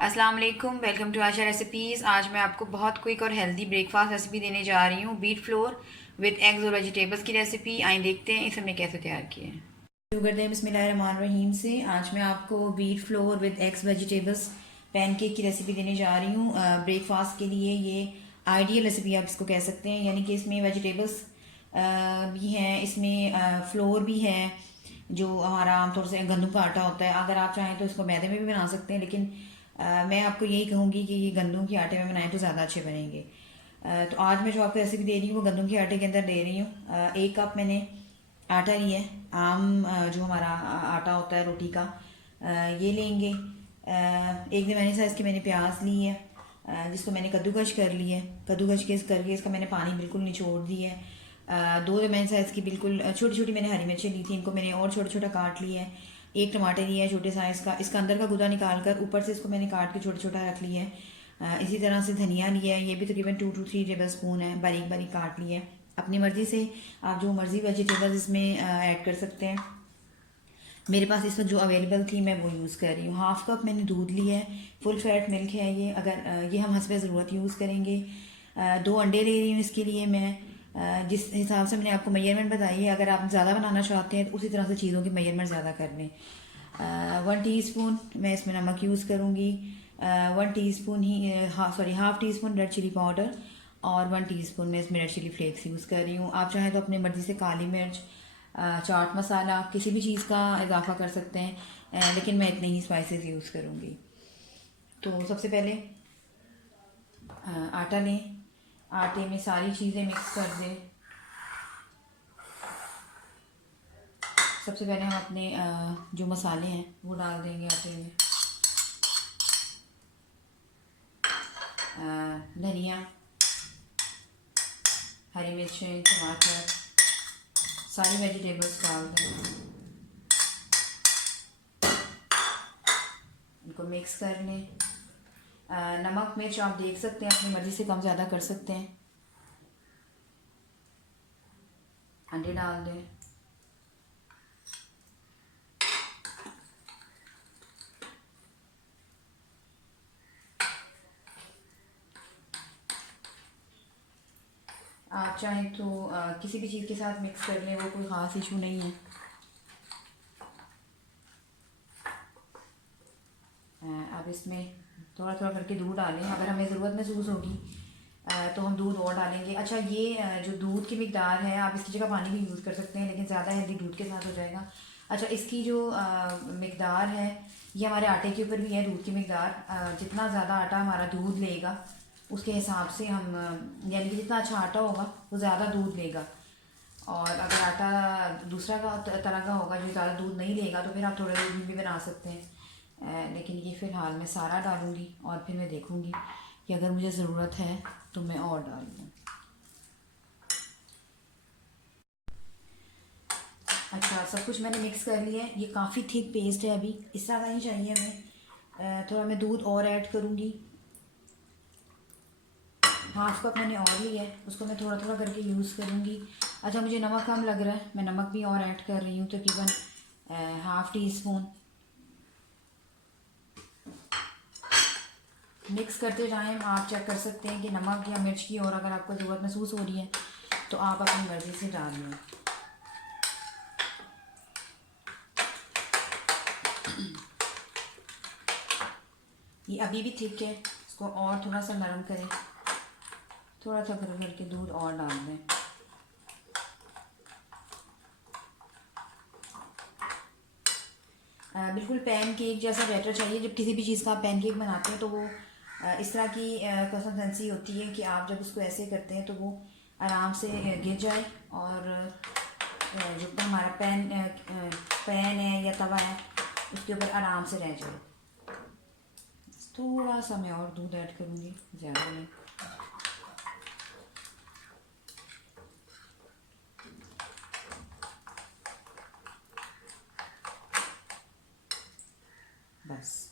अस्सलाम वालेकुम, welcome to Asha recipes. आज मैं आपको बहुत क्विक और हेल्दी ब्रेकफास्ट रेसिपी देने जा रही हूँ। बीट फ्लोर विद एग्स और वेजिटेबल्स की रेसिपी। आइए देखते हैं इसे हमने कैसे तैयार किया है। शुरू करते हैं बिस्मिल्लाहिर्रहमानिर्रहीम से। आज मैं आपको wheat flour with eggs vegetables pancake की रेसिपी देने जा रही हूँ। ब्रेकफास्ट के लिए ये आइडियल रेसिपी आप इसको कह सकते हैं, यानी कि इसमें वेजिटेबल्स भी हैं, इसमें फ्लोर भी है जो हमारा आमतौर से गंदम का आटा होता है। अगर आप चाहें तो इसको मैदे में भी बना सकते हैं, लेकिन मैं आपको यही कहूँगी कि ये गंदम के आटे में बनाएं तो ज़्यादा अच्छे बनेंगे। तो आज मैं जो आपको रेसिपी दे रही हूँ वो गंदम के आटे के अंदर दे रही हूँ। 1 कप मैंने आटा लिया है, आम जो हमारा आटा होता है रोटी का, ये लेंगे। एक दरमियानी साइज़ की मैंने प्याज ली है, जिसको मैंने कद्दूकश कर लिया है। कद्दूकश के करके इसका मैंने पानी बिल्कुल निचोड़ दिया है। 2 दरमियानी साइज़ की बिल्कुल छोटी छोटी मैंने हरी मिर्चें ली थी, इनको मैंने और छोटा छोटा काट लिया है। 1 टमाटर लिया है छोटे साइज़ का, इसका अंदर का गुदा निकाल कर ऊपर से इसको मैंने काट के छोटा छोटा रख लिया है। इसी तरह से धनिया लिया है, ये भी तकरीबन 2 to 3 टेबल स्पून है, बारीक बारीक काट लिया है। अपनी मर्ज़ी से आप जो मर्ज़ी वेजिटेबल्स इसमें ऐड कर सकते हैं। मेरे पास इस वक्त जो अवेलेबल थी मैं वो यूज़ कर रही हूँ। 1/2 कप मैंने दूध लिया है, फुल फैट मिल्क है ये। अगर ये हम हस्बे ज़रूरत यूज़ करेंगे। 2 अंडे ले रही हूँ इसके लिए मैं। जिस हिसाब से मैंने आपको मेजरमेंट बताई है, अगर आप ज़्यादा बनाना चाहते हैं तो उसी तरह से चीज़ों की मेजरमेंट ज़्यादा कर लें। 1 टीस्पून मैं इसमें नमक यूज़ करूँगी। 1 टीस्पून ही sorry 1/2 teaspoon red chilli powder, और 1 टीस्पून मैं इसमें रेड चिली फ्लेक्स यूज़ कर रही हूँ। आप चाहें तो अपनी मर्ज़ी से काली मिर्च, चाट मसाला, किसी भी चीज़ का इजाफा कर सकते हैं, लेकिन मैं इतने ही स्पाइसेस यूज़ करूँगी। तो सबसे पहले आटा लें, आटे में सारी चीज़ें मिक्स कर दें। सबसे पहले हम अपने जो मसाले हैं वो डाल देंगे आटे में। धनिया, हरी मिर्चें, टमाटर, सारी वेजिटेबल्स डाल दें, इनको मिक्स कर लें। नमक मिर्च आप देख सकते हैं, अपनी मर्ज़ी से कम ज़्यादा कर सकते हैं। अंडे डाल दें। आप चाहें तो किसी भी चीज़ के साथ मिक्स कर लें, वो कोई ख़ास इशू नहीं है। अब इसमें थोड़ा थोड़ा करके दूध डालें, अगर हमें ज़रूरत महसूस होगी तो हम दूध और डालेंगे। अच्छा, ये जो दूध की मिकदार है, आप इसकी जगह पानी भी यूज़ कर सकते हैं, लेकिन ज़्यादा हेल्दी दूध के साथ हो जाएगा। अच्छा, इसकी जो मिकदार है ये हमारे आटे के ऊपर भी है। दूध की मिकदार जितना ज़्यादा आटा हमारा दूध लेगा उसके हिसाब से हम यानी कि जितना अच्छा आटा होगा वो ज़्यादा दूध लेगा। और अगर आटा दूसरा तरह का होगा जो ज़्यादा दूध नहीं लेगा तो फिर आप थोड़े दूध में भी बना सकते हैं। लेकिन ये फ़िलहाल मैं सारा डालूँगी और फिर मैं देखूँगी कि अगर मुझे ज़रूरत है तो मैं और डाल दूँ। अच्छा, सब कुछ मैंने मिक्स कर लिया है। ये काफ़ी थिक पेस्ट है, अभी इस तरह का नहीं चाहिए हमें। थोड़ा मैं दूध और ऐड करूँगी। 1/2 कप मैंने और लिया है, उसको मैं थोड़ा थोड़ा करके यूज़ करूँगी। अच्छा, मुझे नमक कम लग रहा है, मैं नमक भी और ऐड कर रही हूँ, तकरीबन 1/2 टीस्पून। मिक्स करते टाइम आप चेक कर सकते हैं कि नमक या मिर्च की और अगर आपको ज़रूरत महसूस हो रही है तो आप अपनी मर्ज़ी से डाल लें। ये अभी भी ठीक है, इसको और थोड़ा सा नरम करें, थोड़ा सा गर्म करके दूध और डाल दें। बिल्कुल पैन केक जैसा बैटर चाहिए। जब किसी भी चीज़ का आप पैन केक बनाते हैं तो वो इस तरह की कंसिस्टेंसी होती है कि आप जब उसको ऐसे करते हैं तो वो आराम से गिर जाए, और जो हमारा पैन है या तवा है उसके ऊपर आराम से रह जाए। थोड़ा सा मैं और दूध ऐड करूँगी, ज़्यादा नहीं। बस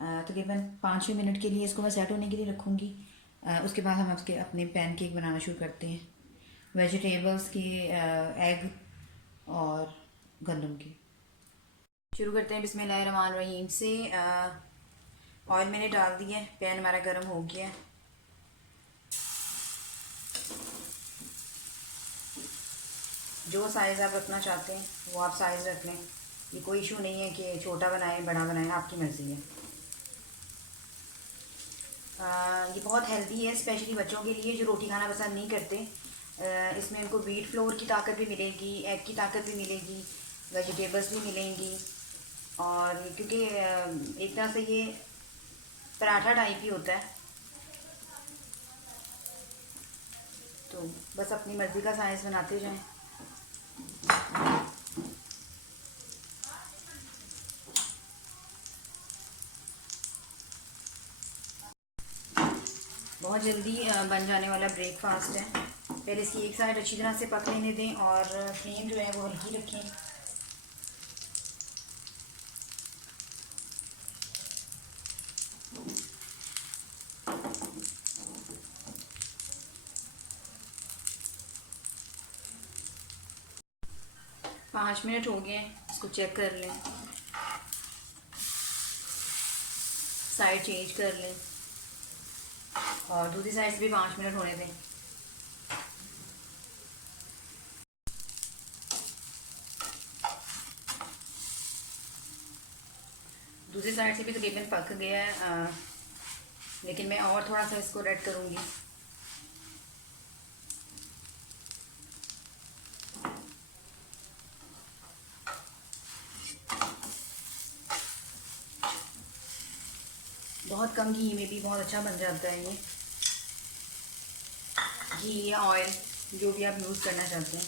तकरीबन 5-6 मिनट के लिए इसको मैं सेट होने के लिए रखूँगी। उसके बाद हम उसके अपने पैन केक बनाना शुरू करते हैं, वेजिटेबल्स के, एग और गंदम के। शुरू करते हैं बिस्मिल्लाहिर्रहमानिर्रहीम से। ऑयल मैंने डाल दिया है, पैन हमारा गर्म हो गया है। जो साइज़ आप रखना चाहते हैं वो आप साइज़ रख लें। ये कोई इशू नहीं है कि छोटा बनाएं बड़ा बनाएं, आपकी मर्ज़ी है। ये बहुत हेल्दी है, स्पेशली बच्चों के लिए जो रोटी खाना पसंद नहीं करते। इसमें उनको व्हीट फ्लोर की ताकत भी मिलेगी, एग की ताकत भी मिलेगी, वेजिटेबल्स भी मिलेंगी। और क्योंकि एक तरह से ये पराठा टाइप ही होता है, तो बस अपनी मर्ज़ी का साइज़ बनाते जाएं। बहुत जल्दी बन जाने वाला ब्रेकफास्ट है। पहले इसकी एक साइड अच्छी तरह से पक लेने दें और फ्लेम जो है वो हल्की रखें। पाँच मिनट हो गए, इसको चेक कर लें, साइड चेंज कर लें और दूसरी साइड से भी 5 मिनट होने दें। दूसरी साइड से भी तकरीबन पक गया है, लेकिन मैं और थोड़ा सा इसको रेड करूँगी। बहुत कम घी में भी बहुत अच्छा बन जाता है ये। घी या ऑयल जो भी आप यूज़ करना चाहते हैं।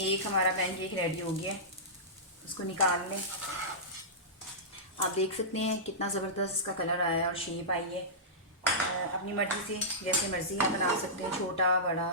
एक हमारा पैनकेक रेडी हो गया है, उसको निकाल लें। आप देख सकते हैं कितना ज़बरदस्त इसका कलर आया है और शेप आई है। अपनी मर्ज़ी से जैसे मर्ज़ी आप बना सकते हैं, छोटा बड़ा।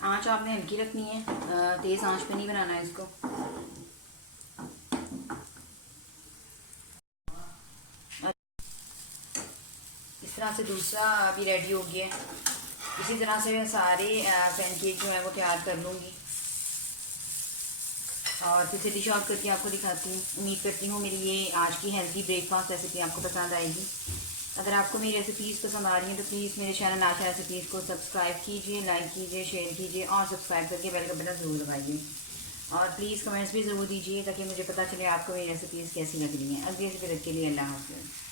आँच आपने हल्की रखनी है, तेज़ आँच पे नहीं बनाना है इसको। इस तरह से दूसरा भी रेडी हो गया है। इसी तरह से मैं सारे पैनकेक जो है वो तैयार कर लूँगी और फिर से डिश आउट करके आपको दिखाती हूँ। उम्मीद करती हूँ मेरी ये आज की हेल्दी ब्रेकफास्ट रेसिपी आपको पसंद आएगी। अगर आपको मेरी रेसिपीज़ पसंद आ रही हैं तो प्लीज़ मेरे चैनल आशा रेसिपीज़ को सब्सक्राइब कीजिए, लाइक कीजिए, शेयर कीजिए और सब्सक्राइब करके बेल का बटन ज़रूर दबाइए। और प्लीज़ कमेंट्स भी ज़रूर दीजिए ताकि मुझे पता चले आपको मेरी रेसिपीज़ कैसी लग रही हैं। अगली रेसिपी के लिए अल्लाह हाफ़िज़।